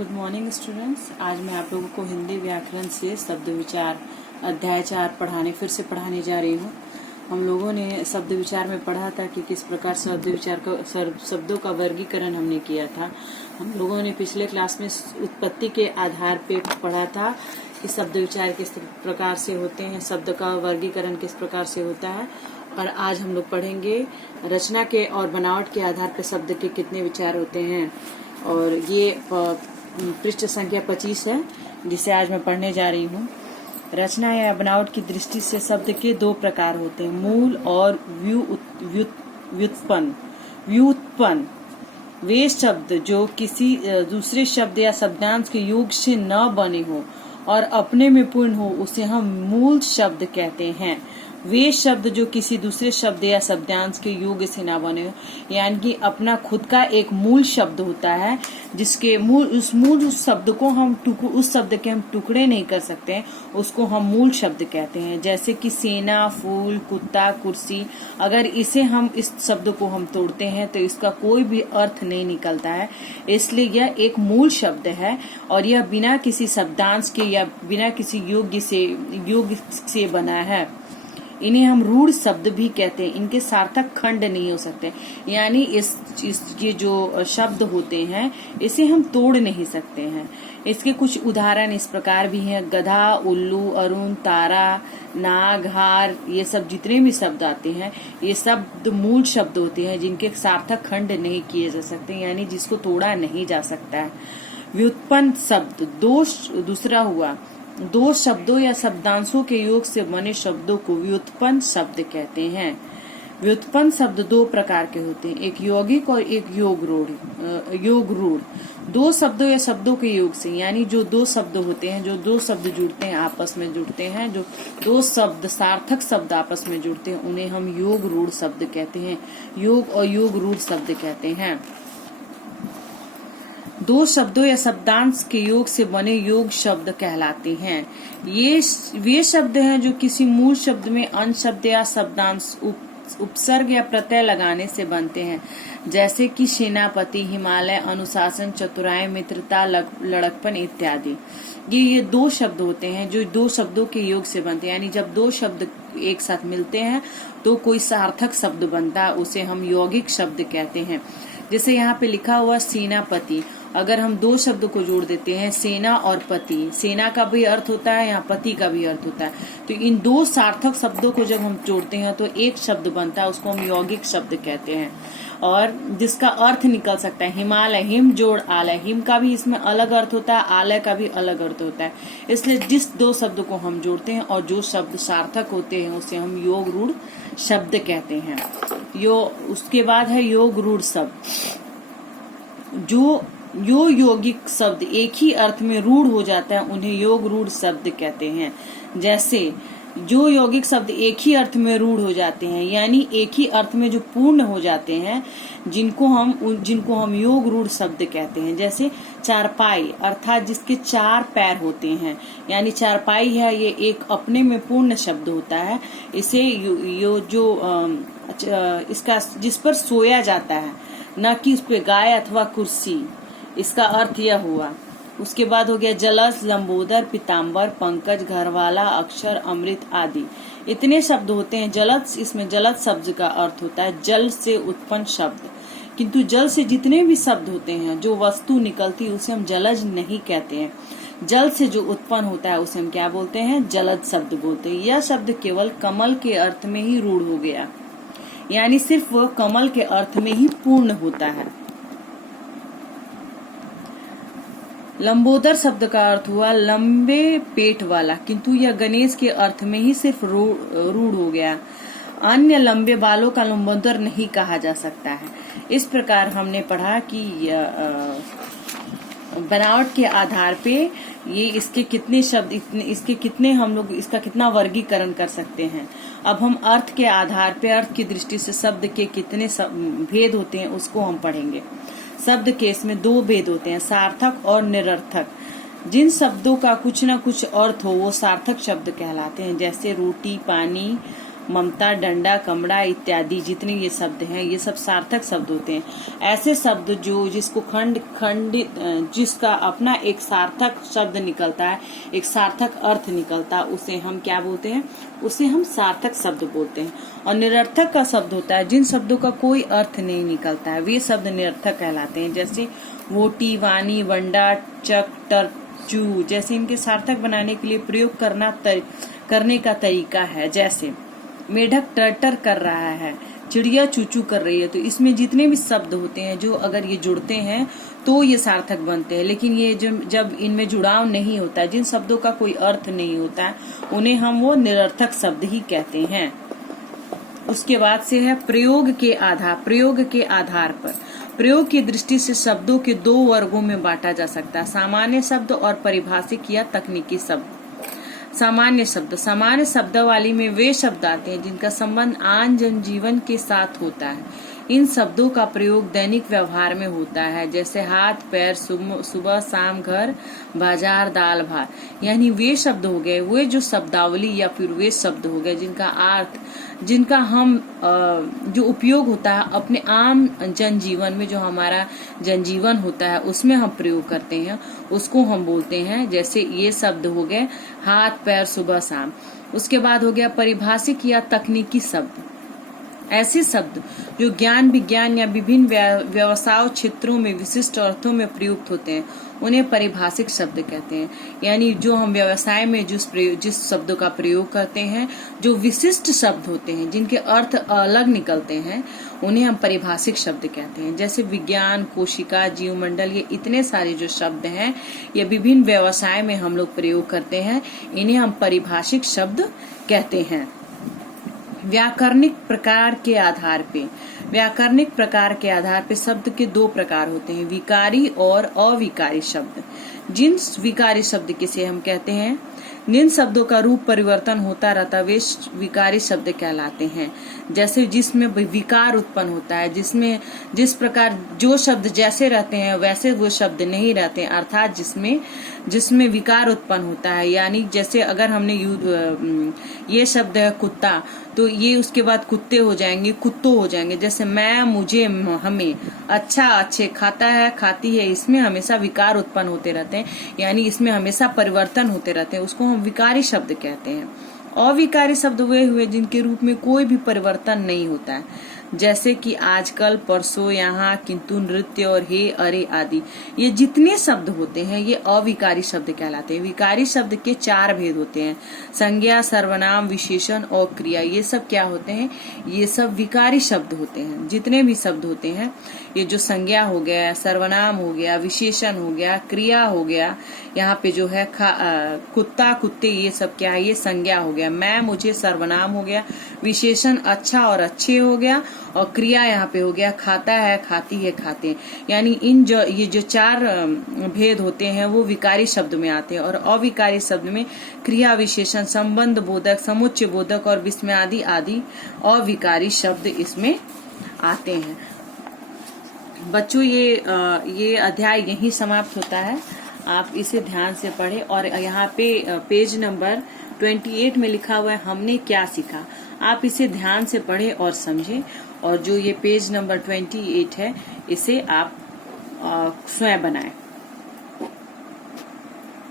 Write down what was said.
Good morning students. आज मैं आप लोगों को हिंदी व्याकरण से शब्द विचार अध्याय 4 फिर से पढ़ाने जा रही हूँ। हम लोगों ने शब्द विचार में पढ़ा था कि किस प्रकार शब्द विचार का शब्दों का वर्गीकरण हमने किया था। हम लोगों ने पिछले क्लास में उत्पत्ति के आधार पे पढ़ा था कि शब्द विचार किस प्रकार से होते हैं, शब्द का वर्गीकरण किस प्रकार से होता है। और आज हम लोग पढ़ेंगे रचना के और बनावट के आधार पर शब्द के कितने विचार होते हैं। और ये पृष्ठ संख्या 25 है जिसे आज मैं पढ़ने जा रही हूँ। रचना या बनावट की दृष्टि से शब्द के दो प्रकार होते हैं, मूल और व्युत्पन्न। व्युत्पन्न वे शब्द जो किसी दूसरे शब्द या शब्दांश के योग से न बने हो और अपने में पूर्ण हो उसे हम मूल शब्द कहते हैं। वे शब्द जो किसी दूसरे शब्द या शब्दांश के योग से ना बने हो, यानी कि अपना खुद का एक मूल शब्द होता है जिसके मूल शब्द को हम उस शब्द के हम टुकड़े नहीं कर सकते हैं, उसको हम मूल शब्द कहते हैं। जैसे कि सेना, फूल, कुत्ता, कुर्सी। अगर इस शब्द को हम तोड़ते हैं तो इसका कोई भी अर्थ नहीं निकलता है, इसलिए यह एक मूल शब्द है और यह बिना किसी शब्दांश के या बिना किसी योग से बना है। इन्हें हम रूढ़ शब्द भी कहते हैं। इनके सार्थक खंड नहीं हो सकते, यानी ये जो शब्द होते हैं इसे हम तोड़ नहीं सकते हैं। इसके कुछ उदाहरण इस प्रकार भी हैं, गधा, उल्लू, अरुण, तारा, नाग, हार। ये सब जितने भी शब्द आते हैं ये शब्द मूल शब्द होते हैं जिनके सार्थक खंड नहीं किए जा सकते, यानी जिसको तोड़ा नहीं जा सकता है। व्युत्पन्न शब्द दूसरा हुआ, दो शब्दों या शब्दांशों के योग से बने शब्दों को व्युत्पन्न शब्द कहते हैं। व्युत्पन्न शब्द दो प्रकार के होते हैं, एक यौगिक और एक योग रूढ़। दो शब्दों या शब्दों के योग से, यानी जो दो शब्द होते हैं, जो दो शब्द जुड़ते हैं, आपस में जुड़ते हैं, जो दो शब्द सार्थक शब्द आपस में जुड़ते हैं, उन्हें हम योग रूढ़ शब्द कहते हैं। योग और योग रूढ़ शब्द कहते हैं। दो शब्दों या शब्दांश के योग से बने योग शब्द कहलाते हैं। ये वे शब्द हैं जो किसी मूल शब्द में अन्य शब्द या शब्दांश उपसर्ग या प्रत्यय लगाने से बनते हैं, जैसे कि सेनापति, हिमालय, अनुशासन, चतुराई, मित्रता, लड़कपन इत्यादि। ये दो शब्द होते हैं जो दो शब्दों के योग से बनते हैं, यानी जब दो शब्द एक साथ मिलते हैं तो कोई सार्थक शब्द बनता है, उसे हम यौगिक शब्द कहते हैं। जैसे यहाँ पे लिखा हुआ सेनापति, अगर हम दो शब्द को जोड़ देते हैं, सेना और पति, सेना का भी अर्थ होता है, यहाँ पति का भी अर्थ होता है, तो इन दो सार्थक शब्दों को जब हम जोड़ते हैं तो एक शब्द बनता है, उसको हम यौगिक शब्द कहते हैं और जिसका अर्थ निकल सकता है। हिमालय, हिम जोड़ आलय, हिम का भी इसमें अलग अर्थ होता है, आलय का भी अलग अर्थ होता है। इसलिए जिस दो शब्द को हम जोड़ते हैं और जो शब्द सार्थक होते हैं उसे हम योग रूढ़ शब्द कहते हैं। उसके बाद है योग रूढ़ शब्द। जो यौगिक शब्द एक ही अर्थ में रूढ़ हो जाता है उन्हें योग रूढ़ शब्द कहते हैं। जैसे जो यौगिक शब्द एक ही अर्थ में रूढ़ हो जाते हैं, यानी एक ही अर्थ में जो पूर्ण हो जाते हैं, जिनको हम योग रूढ़ शब्द कहते हैं। जैसे चारपाई, अर्थात जिसके चार पैर होते हैं, यानी चारपाई है, ये एक अपने में पूर्ण शब्द होता है। इसे इसका जिस पर सोया जाता है, न कि उस पे गाय अथवा कुर्सी, इसका अर्थ यह हुआ। उसके बाद हो गया जलज, लंबोदर, पीताम्बर, पंकज, घरवाला, अक्षर, अमृत आदि। इतने शब्द होते हैं। जलज, इसमें जलज शब्द का अर्थ होता है जल से उत्पन्न शब्द, किंतु जल से जितने भी शब्द होते हैं, जो वस्तु निकलती है उसे हम जलज नहीं कहते हैं। जल से जो उत्पन्न होता है उसे हम क्या बोलते हैं? जलज शब्द बोलते हैं। यह शब्द केवल कमल के अर्थ में ही रूढ़ हो गया, यानी सिर्फ वह कमल के अर्थ में ही पूर्ण होता है। लंबोदर शब्द का अर्थ हुआ लंबे पेट वाला, किंतु यह गणेश के अर्थ में ही सिर्फ रूढ़ हो गया। अन्य लंबे बालों का लंबोदर नहीं कहा जा सकता है। इस प्रकार हमने पढ़ा कि बनावट के आधार पे ये इसके कितने शब्द, इसके कितने हम लोग इसका कितना वर्गीकरण कर सकते हैं। अब हम अर्थ के आधार पे, अर्थ की दृष्टि से शब्द के कितने भेद होते हैं उसको हम पढ़ेंगे। शब्द के इसमें दो भेद होते हैं, सार्थक और निरर्थक। जिन शब्दों का कुछ न कुछ अर्थ हो वो सार्थक शब्द कहलाते हैं, जैसे रोटी, पानी, ममता, डंडा, कमड़ा इत्यादि जितने ये शब्द हैं ये सब सार्थक शब्द होते हैं। ऐसे शब्द जो जिसको खंडित जिसका अपना एक सार्थक शब्द निकलता है, एक सार्थक अर्थ निकलता है, उसे हम क्या बोलते हैं? उसे हम सार्थक शब्द बोलते हैं। और निरर्थक का शब्द होता है जिन शब्दों का कोई अर्थ नहीं निकलता है, वे शब्द निरर्थक कहलाते हैं। जैसे वोटी, वाणी, वंडा, चक, टर, चू जैसे इनके सार्थक बनाने के लिए प्रयोग करने का तरीका है। जैसे मेढक टर कर रहा है, चिड़िया चूचू कर रही है। तो इसमें जितने भी शब्द होते हैं जो अगर ये जुड़ते हैं तो ये सार्थक बनते हैं, लेकिन ये जब इनमें जुड़ाव नहीं होता है, जिन शब्दों का कोई अर्थ नहीं होता है, उन्हें हम वो निरर्थक शब्द ही कहते हैं। उसके बाद से है प्रयोग के आधार पर। प्रयोग की दृष्टि से शब्दों के दो वर्गों में बांटा जा सकता है, सामान्य शब्द और परिभाषिक या तकनीकी शब्द। सामान्य शब्दावली में वे शब्द आते हैं जिनका संबंध आम जनजीवन के साथ होता है। इन शब्दों का प्रयोग दैनिक व्यवहार में होता है, जैसे हाथ पैर, सुबह शाम, घर बाजार, दाल भात। यानी वे शब्द हो गए, वे जो शब्दावली या फिर वे शब्द हो गए जिनका अर्थ, जिनका हम जो उपयोग होता है अपने आम जनजीवन में, जो हमारा जनजीवन होता है उसमें हम प्रयोग करते हैं, उसको हम बोलते हैं। जैसे ये शब्द हो गए हाथ पैर, सुबह शाम। उसके बाद हो गया परिभाषिक या तकनीकी शब्द। ऐसे शब्द जो ज्ञान, विज्ञान या विभिन्न व्यवसाय क्षेत्रों में विशिष्ट अर्थों में प्रयुक्त होते हैं, उन्हें परिभाषिक शब्द कहते हैं। यानी जो हम व्यवसाय में जिस शब्दों का प्रयोग करते हैं, जो विशिष्ट शब्द होते हैं, जिनके अर्थ अलग निकलते हैं, उन्हें हम परिभाषिक शब्द कहते हैं। जैसे विज्ञान, कोशिका, जीवमंडल, ये इतने सारे जो शब्द हैं, ये विभिन्न व्यवसाय में हम लोग प्रयोग करते हैं, इन्हें हम परिभाषिक शब्द कहते हैं। व्याकरणिक प्रकार के आधार पे शब्द के दो प्रकार होते हैं, विकारी और अविकारी शब्द। जिन विकारी शब्द किसे हम कहते हैं, जिन शब्दों का रूप परिवर्तन होता रहता वे विकारी शब्द कहलाते हैं। जैसे जिसमें विकार उत्पन्न होता है, जिस प्रकार जो शब्द जैसे रहते हैं वैसे वो शब्द नहीं रहते, अर्थात जिसमें विकार उत्पन्न होता है। यानी जैसे अगर हमने ये शब्द है कुत्ता, तो ये उसके बाद कुत्ते हो जाएंगे, कुत्तों हो जाएंगे। जैसे मैं, मुझे, हमें, अच्छा, अच्छे, खाता है, खाती है, इसमें हमेशा विकार उत्पन्न होते रहते हैं, यानी इसमें हमेशा परिवर्तन होते रहते हैं, उसको हम विकारी शब्द कहते हैं। अविकारी शब्द वे हुए जिनके रूप में कोई भी परिवर्तन नहीं होता है, जैसे कि आजकल, परसों, यहाँ, किंतु, नृत्य और हे, अरे आदि। ये जितने शब्द होते हैं ये अविकारी शब्द कहलाते हैं। विकारी शब्द के 4 भेद होते हैं, संज्ञा, सर्वनाम, विशेषण और क्रिया। ये सब क्या होते हैं? ये सब विकारी शब्द होते हैं। जितने भी शब्द होते हैं, ये जो संज्ञा हो गया, सर्वनाम हो गया, विशेषण हो गया, क्रिया हो गया, यहाँ पे जो है कुत्ता, कुत्ते, ये सब क्या है? ये संज्ञा हो गया। मैं, मुझे सर्वनाम हो गया, विशेषण अच्छा और अच्छे हो गया, और क्रिया यहाँ पे हो गया खाता है, खाती है, खाते हैं। यानी ये जो 4 भेद होते हैं वो विकारी शब्द में आते हैं। और अविकारी शब्द में क्रिया, विशेषण, संबंध बोधक, समुच्चय बोधक और विस्मयादि आदि अविकारी शब्द इसमें आते हैं। बच्चों, ये अध्याय यहीं समाप्त होता है। आप इसे ध्यान से पढ़ें। और यहाँ पे पेज नंबर 28 में लिखा हुआ है हमने क्या सीखा। आप इसे ध्यान से पढ़ें और समझें। और जो ये पेज नंबर 28 है, इसे आप स्वयं बनाएं।